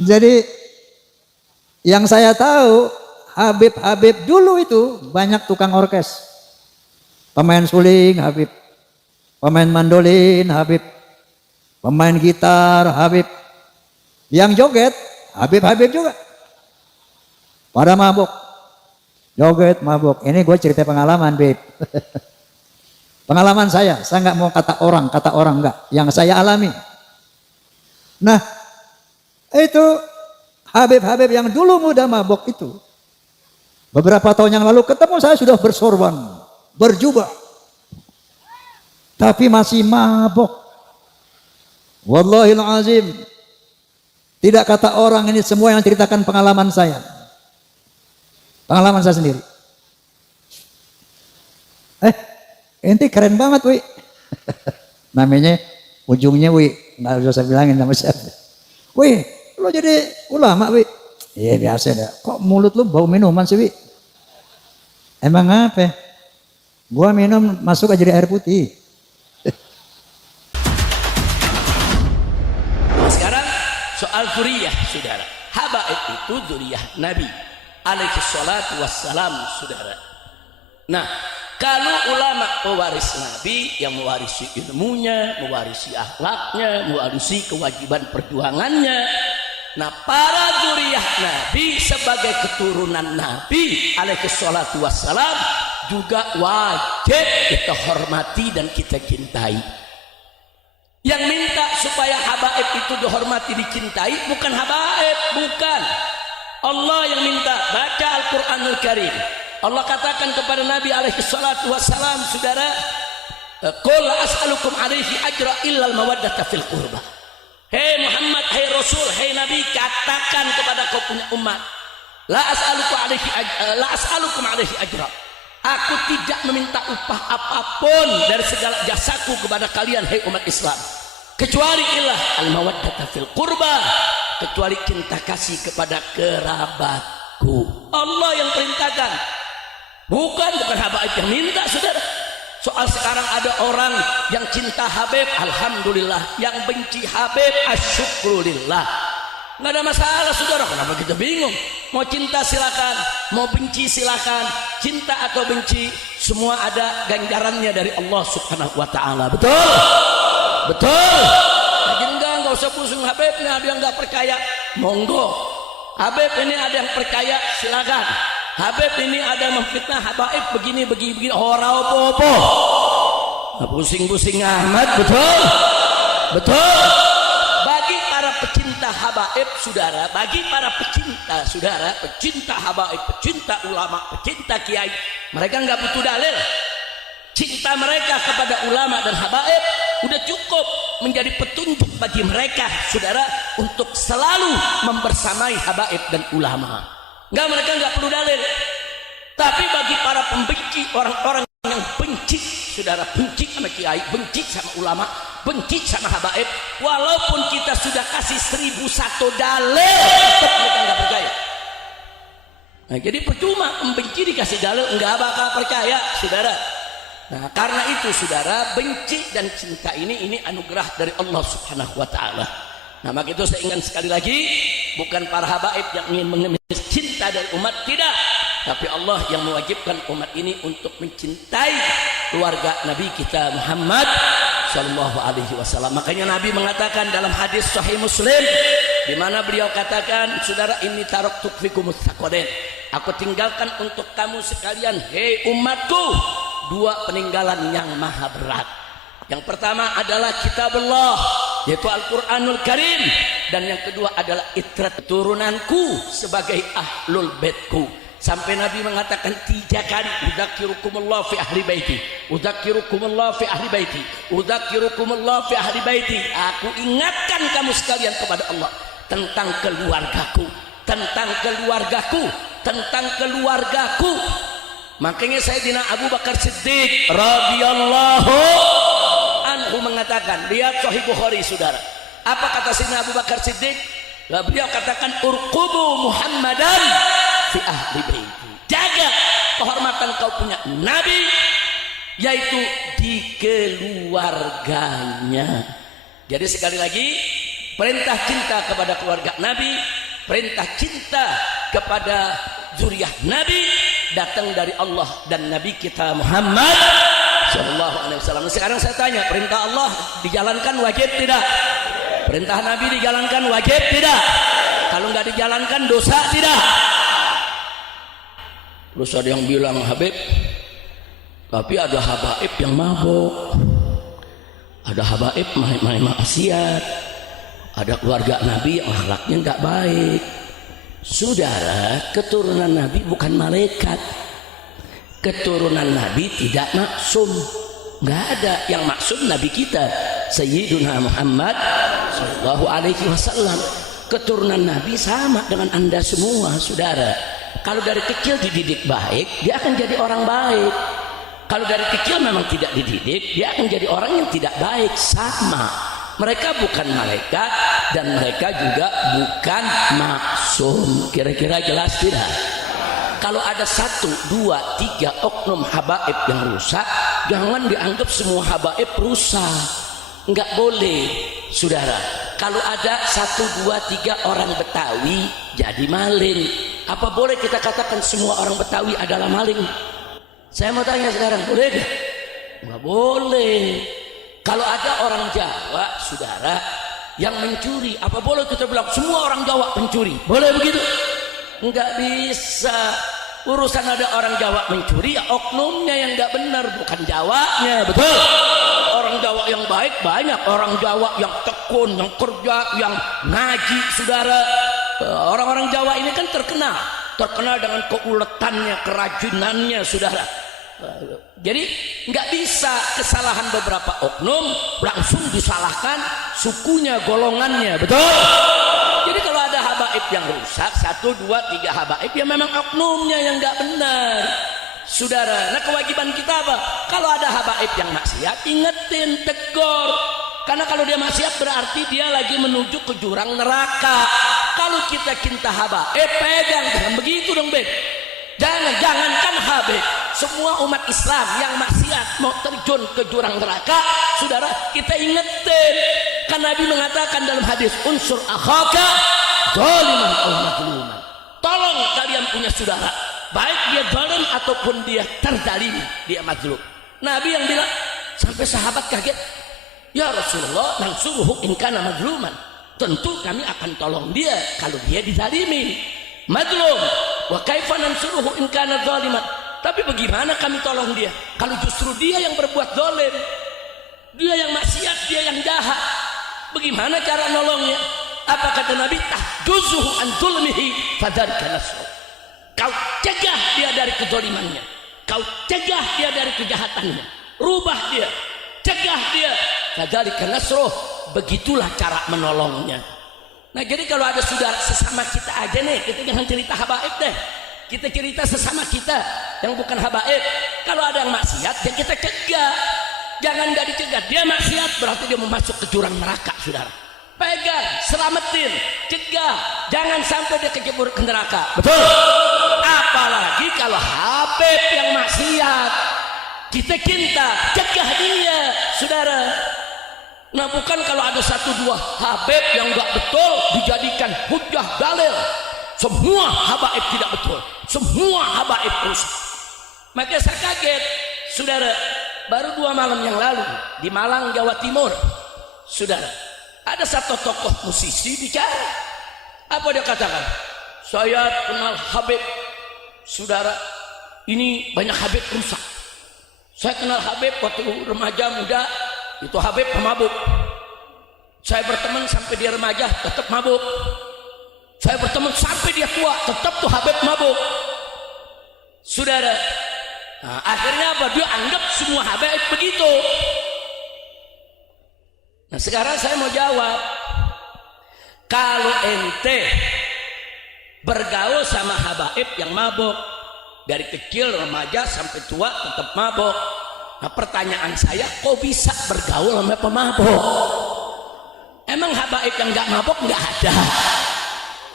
Jadi yang saya tahu Habib-Habib dulu itu banyak tukang orkes. Pemain suling Habib, pemain mandolin Habib, pemain gitar Habib. Yang joget Habib-Habib juga. Pada mabuk. Joget mabuk. Ini gue cerita pengalaman, Beb. Pengalaman saya nggak mau kata orang enggak. Yang saya alami. Nah, itu Habib-Habib yang dulu muda mabuk itu. Beberapa tahun yang lalu ketemu saya sudah bersorban, berjubah. Tapi masih mabuk. Wallahil azim. Tidak kata orang, ini semua yang ceritakan pengalaman saya. Pengalaman saya sendiri. Ente keren banget, Wi. Namanya ujungnya Wi, nggak usah saya bilangin nama siapa. Wi, lo jadi ulama, Wi. Iya biasa dah. Kok mulut lu bau minuman sih, Wi? Emang apa? Gua minum masuk aja jadi air putih. Sekarang soal zuriyah, saudara. Habaib itu zuriyah Nabi alaihi salatu wassalam, saudara. Nah, kalau ulama pewaris Nabi yang mewarisi ilmunya, mewarisi akhlaknya, mewarisi kewajiban perjuangannya. Nah, para zuriyah Nabi sebagai keturunan Nabi alaihi salatu wassalam juga wajib kita hormati dan kita cintai. Yang minta supaya habaib itu dihormati, dicintai bukan habaib, bukan. Allah yang minta. Baca Al-Quranul Karim. Allah katakan kepada Nabi alaihi salatu wassalam, saudara, qul la as'alukum alaihi ajra illa al-mawaddata fil qurba. Hei Muhammad, hei Rasul, hei Nabi, katakan kepada kau punya umat, la as'alukum alaihi ajra. Aku tidak meminta upah apapun dari segala jasaku kepada kalian, hei umat Islam, kecuali ilah al-mawaddata fil qurba, kecuali cinta kasih kepada kerabatku. Allah yang perintahkan, bukan habaib yang minta, saudara. Soal sekarang ada orang yang cinta Habib, alhamdulillah. Yang benci Habib, asyukrulillah. Nggak ada masalah, saudara. Kenapa kita bingung? Mau cinta silakan, mau benci silakan. Cinta atau benci, semua ada ganjarannya dari Allah Subhanahu wa Ta'ala. Betul? Betul? Lagi enggak usah pusing. Habib ini ada yang nggak percaya, monggo. Habib ini ada yang percaya, silakan. Habib ini ada yang memfitnah habaib begini, ora opo-opo. Pusing-pusing amat, betul? Betul? Bagi para pecinta habaib, saudara, bagi para pecinta, saudara, pecinta habaib, pecinta ulama, pecinta kiai, mereka nggak butuh dalil. Cinta mereka kepada ulama dan habaib udah cukup menjadi petunjuk bagi mereka, saudara, untuk selalu membersamai habaib dan ulama. Mereka nggak perlu dalil. Tapi bagi para pembenci, orang-orang yang benci, saudara, benci sama kiai, benci sama ulama, benci sama habaib, walaupun kita sudah kasih 1001 dalil, tetap mereka nggak percaya. Nah, jadi percuma membenci dikasih dalil, nggak bakal percaya, saudara. Nah, karena itu, saudara, benci dan cinta ini anugerah dari Allah Subhanahu wa Ta'ala. Nah, maka itu saya ingat sekali lagi, bukan para habaib yang ingin mengemis cinta dari umat, tidak, tapi Allah yang mewajibkan umat ini untuk mencintai keluarga Nabi kita Muhammad sallallahu alaihi wasallam. Makanya Nabi mengatakan dalam hadis Sahih Muslim, di mana beliau katakan, saudara, ini taraktu fikumus tsaqalain, aku tinggalkan untuk kamu sekalian, hei umatku, dua peninggalan yang maha berat. Yang pertama adalah kitabullah, yaitu Al-Quranul Karim, dan yang kedua adalah itrat turunanku sebagai ahlul baitku. Sampai Nabi mengatakan 3 kali, udzakirukumullah fi ahli baiti, udzakirukumullah fi ahli baiti, udzakirukumullah fi ahli baiti. Aku ingatkan kamu sekalian kepada Allah tentang keluargaku, tentang keluargaku, tentang keluargaku. Makanya Sayyidina Abu Bakar Siddiq radhiyallahu anhu mengatakan, lihat Sahih Bukhari, saudara, apa kata Sayyidina Abu Bakar Siddiq? Beliau katakan, urqubu Muhammadan fi ahli baiti, jaga kehormatan kau punya Nabi, yaitu di keluarganya. Jadi sekali lagi, perintah cinta kepada keluarga Nabi, perintah cinta kepada zuriat Nabi datang dari Allah dan Nabi kita Muhammad Sallallahu Alaihi Wasallam. Sekarang saya tanya, perintah Allah dijalankan wajib tidak? Perintah Nabi dijalankan wajib tidak? Kalau nggak dijalankan dosa tidak? Terus ada yang bilang, Habib, tapi ada habaib yang mabuk, ada habaib main maksiat, ada keluarga Nabi yang akhlaknya nggak baik. Saudara, keturunan Nabi bukan malaikat, keturunan Nabi tidak maksum, nggak ada yang maksum. Nabi kita Sayyiduna Muhammad Sallallahu Alaihi Wasallam. Keturunan Nabi sama dengan anda semua, saudara. Kalau dari kecil dididik baik, dia akan jadi orang baik. Kalau dari kecil memang tidak dididik, dia akan jadi orang yang tidak baik. Sama, mereka bukan malaikat dan mereka juga bukan maksum. Kira-kira jelas tidak? Kalau ada 1, 2, 3 oknum habaib yang rusak, jangan dianggap semua habaib rusak. Enggak boleh, saudara. Kalau ada 1, 2, 3 orang Betawi jadi maling, apa boleh kita katakan semua orang Betawi adalah maling? Saya mau tanya sekarang, boleh gak? Enggak boleh. Kalau ada orang Jawa, saudara, yang mencuri, apa boleh kita bilang semua orang Jawa pencuri? Boleh begitu? Enggak bisa. Urusan ada orang Jawa mencuri, ya oknumnya yang enggak benar, bukan Jawanya. Betul? Orang Jawa yang baik banyak, orang Jawa yang tekun, yang kerja, yang ngaji, saudara. Orang-orang Jawa ini kan terkenal dengan keuletannya, kerajinannya, saudara. Jadi nggak bisa kesalahan beberapa oknum langsung disalahkan sukunya, golongannya. Betul? Jadi kalau ada habaib yang rusak, 1, 2, 3 habaib, ya memang oknumnya yang nggak benar, saudara. Nah, kewajiban kita apa? Kalau ada habaib yang maksiat, ingetin, tegur. Karena kalau dia maksiat berarti dia lagi menuju ke jurang neraka. Kalau kita cinta habaib, pegang, jangan begitu dong, Ben. Jangankan habib, semua umat Islam yang maksiat mau terjun ke jurang neraka, saudara, kita ingetin. Kan Nabi mengatakan dalam hadis, unsur akhaka zaliman aw mazluman. Tolong kalian punya saudara, baik dia zalim ataupun dia terzalimi, dia mazlum. Nabi yang bilang, sampai sahabat kaget, ya Rasulullah, nansuruhu in kana mazluman. Tentu kami akan tolong dia kalau dia dizalimi, mazlum. Wa kaifa nansuruhu in kana zaliman. Tapi bagaimana kami tolong dia kalau justru dia yang berbuat zalim, dia yang maksiat, dia yang jahat? Bagaimana cara nolongnya? Apa kata Nabi? Tahjuzuhu an zulmihi fadzalika nasruh. Kau cegah dia dari kezalimannya, kau cegah dia dari kejahatannya, rubah dia, cegah dia, fadzalika nasruh. Begitulah cara menolongnya. Nah, jadi kalau ada saudara sesama kita aja nih, kita jangan cerita habaib deh, kita cerita sesama kita yang bukan habaib. Kalau ada yang maksiat, ya kita cegah. Jangan nggak dicegah, dia maksiat berarti dia mau masuk ke jurang neraka, saudara. Pegang, selamatin, cegah, jangan sampai dia kejebur ke neraka. Betul? Apalagi kalau habib yang maksiat, kita cinta, cegah dia, saudara. Nah, bukan kalau ada 1, 2 habib yang enggak betul dijadikan hujah dalil. Semua habaib tidak betul, semua habaib rusak. Maka saya kaget, saudara, baru 2 malam yang lalu di Malang, Jawa Timur, saudara, ada satu tokoh musisi bicara. Apa dia katakan? Saya kenal habib, saudara, ini banyak habib rusak. Saya kenal habib waktu remaja muda, itu habib pemabuk. Saya berteman sampai dia remaja tetap mabuk. Saya berteman sampai dia tua tetap tuh habib mabuk, saudara. Nah, akhirnya apa? Dia anggap semua habib begitu. Nah, sekarang saya mau jawab, kalau ente bergaul sama habaib yang mabuk dari kecil, remaja sampai tua tetap mabuk, nah pertanyaan saya, kok bisa bergaul sama pemabuk? Emang habaib yang nggak mabuk nggak ada?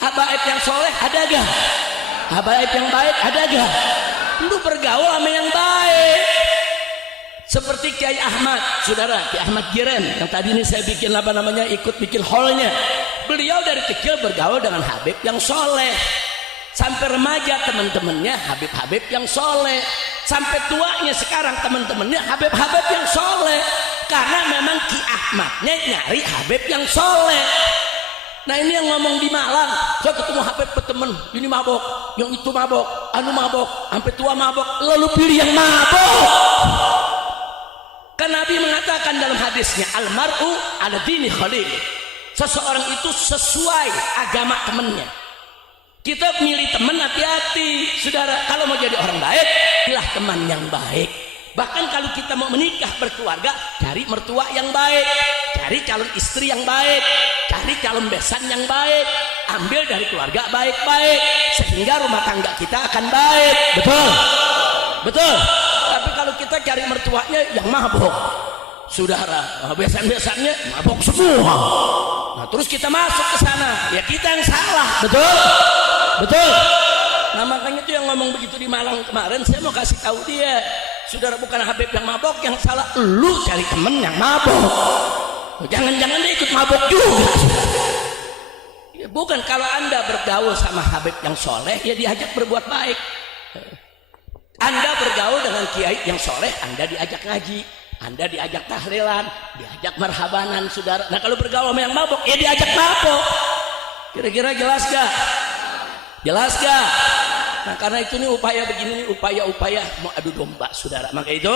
Habaib yang soleh ada gak? Habaib yang baik ada gak? Lu bergaul sama yang baik, Seperti Kiai Ahmad, saudara, Kiai Ahmad Giren yang tadi ini saya bikin apa namanya, ikut bikin hallnya. Beliau dari kecil bergaul dengan Habib yang soleh. Sampai remaja teman-temannya Habib-Habib yang soleh. Sampai tuanya sekarang teman-temannya Habib-Habib yang soleh. Karena memang Ki Ahmadnya nyari Habib yang soleh. Nah ini yang ngomong di Malang, saya ketemu Habib temen, ini mabok, yang itu mabok, anu mabok, sampai tua mabok, lalu pilih yang mabok. Kan Nabi mengatakan dalam hadisnya, almar'u ala dini khalil. Seseorang itu sesuai agama temannya. Kita milih teman hati-hati, saudara. Kalau mau jadi orang baik, pilih teman yang baik. Bahkan kalau kita mau menikah berkeluarga, cari mertua yang baik, cari calon istri yang baik, cari calon besan yang baik, ambil dari keluarga baik-baik, sehingga rumah tangga kita akan baik. Betul? Betul? Tapi kalau kita cari mertuanya yang mabok, saudara, besan-besannya mabok semua. Nah, terus kita masuk ke sana, ya kita yang salah. Betul? Betul? Nah makanya itu yang ngomong begitu di Malang kemarin, saya mau kasih tahu dia, saudara, bukan Habib yang mabok yang salah, lu cari temen yang mabok. Jangan-jangan dia ikut mabok juga. Ya, bukan, kalau anda bergaul sama Habib yang soleh, ya diajak berbuat baik. Anda bergaul dengan kiai yang soleh, anda diajak ngaji, anda diajak tahlilan, diajak marhabanan, saudara. Nah kalau bergaul sama yang mabok, ya diajak mabok. Kira-kira jelas gak? Jelas gak? Nah karena itu nih upaya begini nih, upaya-upaya mau adu domba, saudara. Maka itu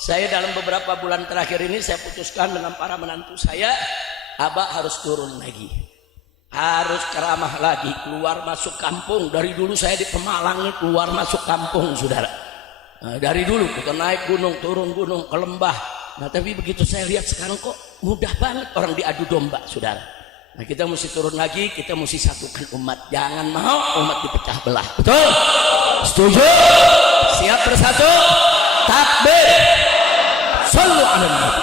saya dalam beberapa bulan terakhir ini saya putuskan dengan para menantu saya, Abah harus turun lagi, harus ceramah lagi, keluar masuk kampung. Dari dulu saya di Pemalang nih, keluar masuk kampung, saudara. Nah, dari dulu kita naik gunung, turun gunung, ke lembah. Nah tapi begitu saya lihat sekarang kok mudah banget orang diadu domba, saudara. Nah kita mesti turun lagi, kita mesti satukan umat. Jangan mau umat dipecah belah. Betul? Setuju? Siap bersatu? Takbir. Sallu ala Nabi.